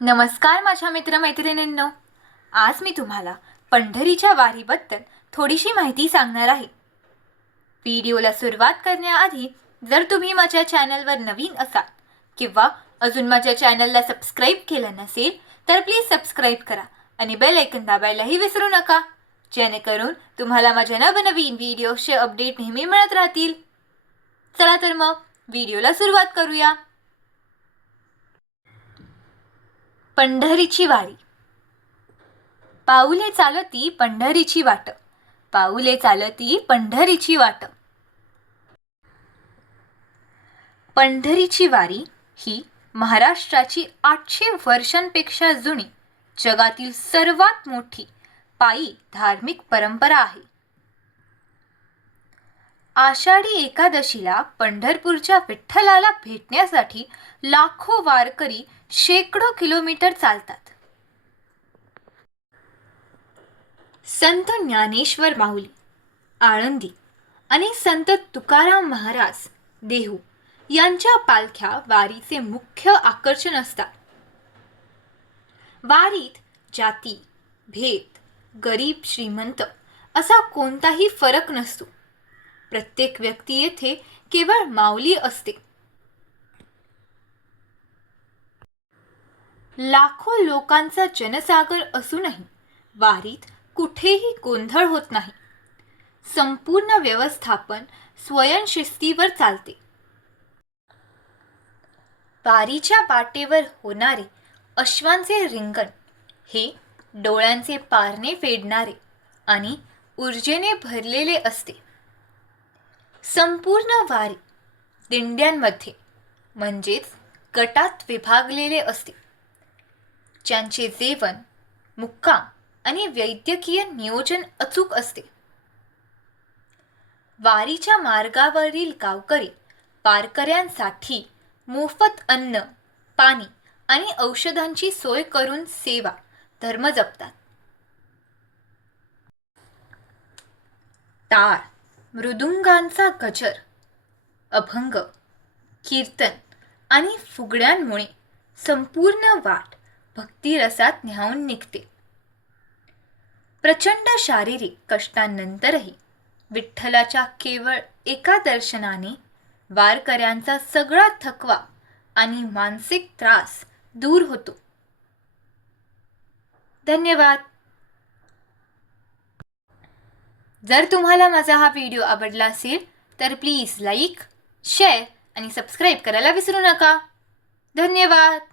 नमस्कार माझ्या मित्रमैत्रिणींनो. आज मी तुम्हाला पंढरीच्या वारीबद्दल थोडीशी माहिती सांगणार आहे. व्हिडिओला सुरुवात करण्याआधी जर तुम्ही माझ्या चॅनलवर नवीन असाल किंवा अजून माझ्या चॅनलला सबस्क्राईब केलं नसेल तर प्लीज सबस्क्राईब करा आणि बेल आयकॉन दाबायलाही विसरू नका, जेणेकरून तुम्हाला माझ्या नवनवीन व्हिडिओचे अपडेट नेहमी मिळत राहतील. चला तर मग व्हिडिओला सुरुवात करूया. पंढरीची वारी. पाऊले चालती पंढरीची वाट, पाऊले चालती पंढरीची वाट. पंढरीची वारी ही महाराष्ट्राची 800 वर्षांपेक्षा जुनी जगातील सर्वात मोठी पायी धार्मिक परंपरा आहे. आषाढी एकादशीला पंढरपूरच्या विठ्ठलाला भेटण्यासाठी लाखो वारकरी शेकडो किलोमीटर चालतात. संत ज्ञानेश्वर माऊली आळंदी आणि संत तुकाराम महाराज देहू यांच्या पालख्या वारीचे मुख्य आकर्षण असतात. वारीत जाती, भेद, गरीब श्रीमंत असा कोणताही फरक नसतो. प्रत्येक व्यक्ती येथे केवळ माऊली असते. लाखो लोकांचा जनसागर असूनही वारीत कुठेही गोंधळ होत नाही. संपूर्ण व्यवस्थापन स्वयंशिस्तीवर चालते. वारीच्या वाटेवर होणारे अश्वांचे रिंगण हे डोळ्यांचे पारणे फेडणारे आणि ऊर्जेने भरलेले असते. संपूर्ण वारी दिंड्यांमध्ये म्हणजेच गटात विभागलेले असते, ज्यांचे जेवण, मुक्काम आणि वैद्यकीय नियोजन अचूक असते. वारीच्या मार्गावरील गावकरी वारकऱ्यांसाठी मोफत अन्न, पाणी आणि औषधांची सोय करून सेवा धर्म जपतात. टाळ, मृदुंगांचा गजर, अभंग, कीर्तन आणि फुगड्यांमुळे संपूर्ण वाट भक्तिरसात न्हाऊन निघते. प्रचंड शारीरिक कष्टांनंतरही विठ्ठलाच्या केवळ एका दर्शनाने वारकऱ्यांचा सगळा थकवा आणि मानसिक त्रास दूर होतो. धन्यवाद. जर तुम्हाला माझा हा व्हिडिओ आवडला असेल तर प्लीज लाईक, शेअर आणि सबस्क्राईब करायला विसरू नका. धन्यवाद.